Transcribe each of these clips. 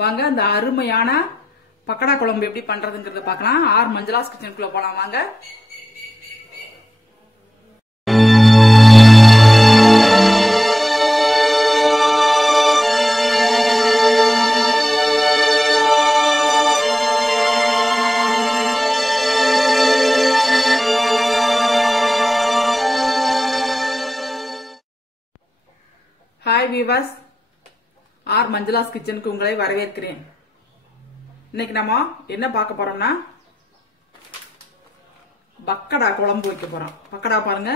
வாங்க அந்த அருமையான பக்கடா குழம்பு எப்படி பண்றதுங்கிறத பார்க்கலாம். ஆர். மஞ்சளாஸ் கிச்சனுக்குள்ள போலாம் வாங்க. ஹாய் வீவர்ஸ் ஆர் மஞ்சளாஸ் கிச்சனுக்கு உங்களை வரவேற்கிறேன். இன்னைக்கு நம்ம என்ன பார்க்க போறோம்னா பக்கடா குழம்பு வைக்க போறோம். பக்கடா பாருங்க.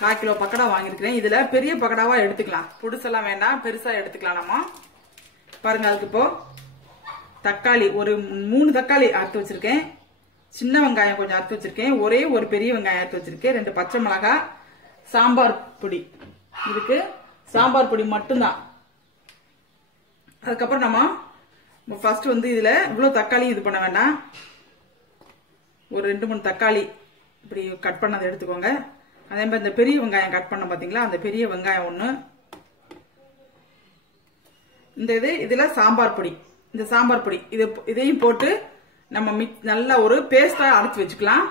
கால் கிலோ பக்கடா வாங்கியிருக்கிறேன். இதுல பெரிய பக்கடாவா எடுத்துக்கலாம். புடுசெல்லாம் வேண்டாம் பெருசா எடுத்துக்கலாம் நம்ம பாருங்க அதுக்கு இப்போ தக்காளி ஒரு மூணு தக்காளி அறுத்து வச்சிருக்கேன். சின்ன வெங்காயம் கொஞ்சம் அறுத்து வச்சிருக்கேன். ஒரே ஒரு பெரிய வெங்காயம் அறுத்து வச்சிருக்கேன். ரெண்டு பச்சை மிளகாய் சாம்பார் பொடி. இதுக்கு சாம்பார் பொடி மட்டும்தான். அதுக்கப்புறம் நம்ம ஃபர்ஸ்ட் வந்து இதுல இவ்வளவு தக்காளி இது பண்ண வேண்டாம். ஒரு ரெண்டு மூணு தக்காளி இப்படி கட் பண்ணதை எடுத்துக்கோங்க. அதே மாதிரி இந்த பெரிய வெங்காயம் கட் பண்ண பாத்தீங்களா? அந்த பெரிய வெங்காயம் ஒண்ணு. இந்த இது இதுல சாம்பார் பொடி. இந்த சாம்பார் பொடி. இது இதையும் போட்டு நம்ம மிக் நல்ல ஒரு பேஸ்டா அரைச்சு வச்சுக்கலாம்.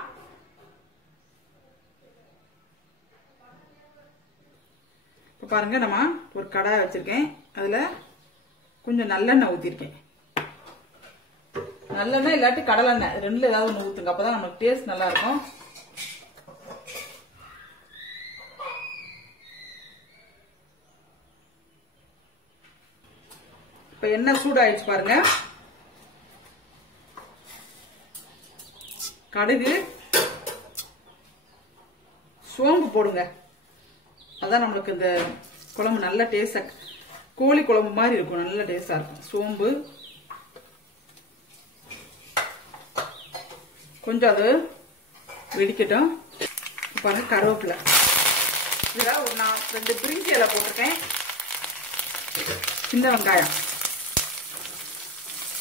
இப்போ பாருங்க நம்ம ஒரு கடாய் வச்சிருக்கேன். அதுல கொஞ்சம் நல்லெண்ணெய் ஊத்திருக்கேன். நல்லெண்ணெய் இல்லாட்டி கடலெண்ணெய் ரெண்டுல ஏதாவது ஒன்று ஊத்துங்க. அப்பதான் நமக்கு டேஸ்ட் நல்லா இருக்கும். இப்ப எண்ணெய் சூடாயிடுச்சு பாருங்க. கடுகு சோம்பு போடுங்க. அதான் நம்மளுக்கு இந்த குழம்பு நல்ல டேஸ்ட் கோழி குழம்பு மாதிரி இருக்கும். நல்ல டேஸ்டா இருக்கும். சோம்பு. கொஞ்சம் அது வெடிக்கட்டும். பாருங்க கருவேப்பிலை. இதில் ஒரு நான் ரெண்டு பிரிஞ்சி இலை போட்டிருக்கேன். சின்ன வெங்காயம்.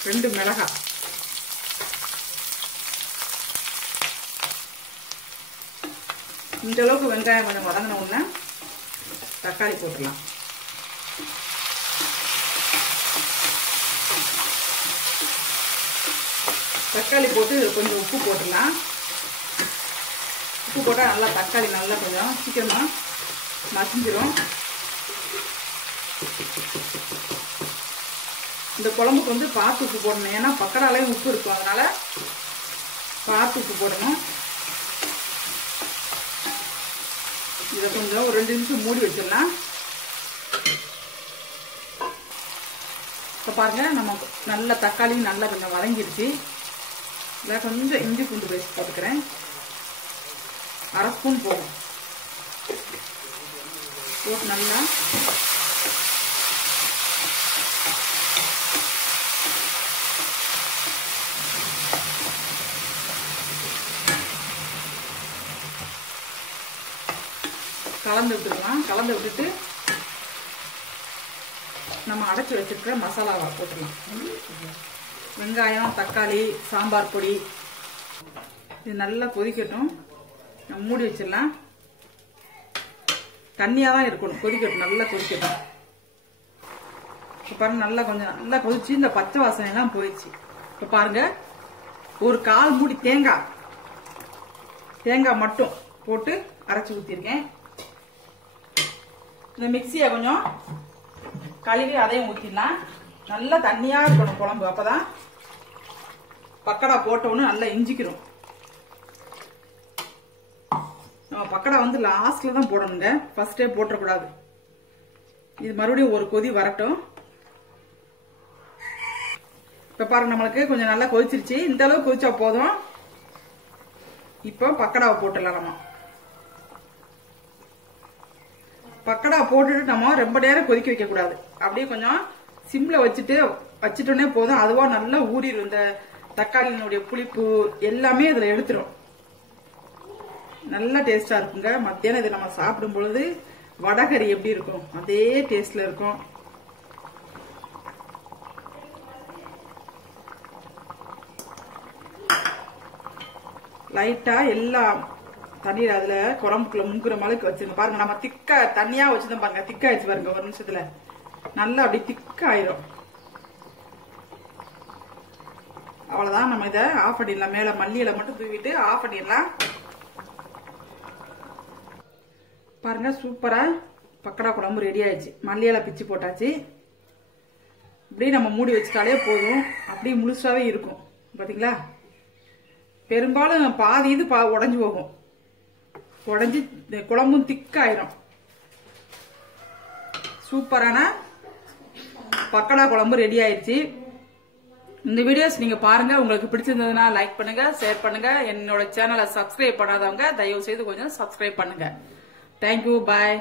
ரெண்டு மிளகாய். இந்த அளவுக்கு வெங்காயம் கொஞ்சம் வதங்கின உடனே தக்காளி போட்டுடலாம். தக்காளி போட்டு கொஞ்சம் உப்பு போட்டுடலாம். உப்பு போட்டால் நல்லா தக்காளி நல்லா கொஞ்சம் சீக்கிரமாக மசிஞ்சிடும் இந்த குழம்புக்கு வந்து பார்த்து உப்பு போடணும். ஏன்னா பக்கடாலையும் உப்பு இருக்கும். அதனால் பார்த்து உப்பு போடணும். இதை கொஞ்சம் ஒரு ரெண்டு நிமிஷம் மூடி வச்சிடலாம். இப்போ பாருங்கள் நம்ம நல்ல தக்காளி நல்லா கொஞ்சம் வதங்கிடுச்சு இதில் கொஞ்சம் இஞ்சி பூண்டு பேஸ்ட் போட்டுக்கிறேன். அரை ஸ்பூன் போகும் போட்டு நல்லா கலந்து விட்டுருலாம் கலந்து விட்டுட்டு நம்ம அடைச்சி வச்சிருக்க மசாலாவை போட்டுடலாம் வெங்காயம் தக்காளி சாம்பார் பொடி. இது நல்லா கொதிக்கட்டும். நம்ம மூடி வச்சிடலாம். தண்ணியாக தான் இருக்கணும். கொதிக்கட்டும். நல்லா கொதிக்கட்டும். இப்போ பாருங்க நல்லா கொஞ்சம் நல்லா கொதிச்சு இந்த பச்சை வாசனை எல்லாம் போயிடுச்சு. இப்போ பாருங்க ஒரு கால் மூடி தேங்காய். தேங்காய் மட்டும் போட்டு அரைச்சி ஊற்றிருக்கேன் இந்த மிக்சியை கொஞ்சம் கழுவி அதையும் ஊற்றிடலாம் நல்லா தண்ணியா இருக்கணும் குழம்பு. அப்போதான் பக்கடா போட்டோன்னு நல்லா இஞ்சிக்கிறோம் நம்ம பக்கடா வந்து லாஸ்ட்ல தான் போடணுங்க. ஃபர்ஸ்டே போட்டக்கூடாது இது மறுபடியும் ஒரு கொதி வரட்டும். இப்போ பாருங்க நம்மளுக்கு கொஞ்சம் நல்லா கொதிச்சிருச்சு. இந்த அளவுக்கு கொதிச்சா போதும். இப்போ பக்கடாவை போட்டுடலாம் நம்ம. பக்கடா போட்டுட்டு நம்ம ரொம்ப நேரம் கொதிக்க வைக்கக்கூடாது. அப்படியே கொஞ்சம் சிம்ல வச்சுட்டு வச்சுட்டோன்னே போதும். அதுவா நல்லா ஊறிடும் இந்த தக்காளியினுடைய புளிப்பு எல்லாமே இதுல எடுத்துரும். நல்லா டேஸ்டா இருக்குங்க. மத்தியானம் இதை நம்ம சாப்பிடும் பொழுது வடகறி எப்படி இருக்கும்? அதே டேஸ்ட்ல இருக்கும். லைட்டா எல்லாம் தண்ணீர் அதுல குழம்புக்குள்ள முங்குற அளவுக்கு வச்சிருங்க. பாருங்க நம்ம திக்கா தண்ணியா வச்சிருந்தோம் பாருங்க. திக்காயிடுச்சு பாருங்க ஒரு நிமிஷத்துல. நல்லா அப்படி திக்காயிரும். அவ்வளவுதான் நம்ம இதை ஆஃப் பண்ணிடலாம் மேல மல்லியில மட்டும் தூவிட்டு ஆஃப் பண்ணிடலாம் பாருங்க சூப்பரா பக்கடா குழம்பு ரெடி ஆயிடுச்சு. மல்லியில பிச்சு போட்டாச்சு. இப்படியே நம்ம மூடி வச்சுட்டாலே போதும். அப்படியே முழுசாவே இருக்கும். பாத்தீங்களா? பெரும்பாலும் பாதி இது பா உடஞ்சு போகும். உடஞ்சி குழம்பும் திக்காயிரும். சூப்பரான பக்கடா குழம்பு ரெடி ஆயிடுச்சு. இந்த வீடியோஸ் நீங்க பாருங்க. உங்களுக்கு பிடிச்சிருந்ததுன்னா லைக் பண்ணுங்க ஷேர் பண்ணுங்க. என்னோட சேனலை சப்ஸ்கிரைப் பண்ணாதவங்க தயவு செய்து கொஞ்சம் சப்ஸ்கிரைப் பண்ணுங்க. Thank you bye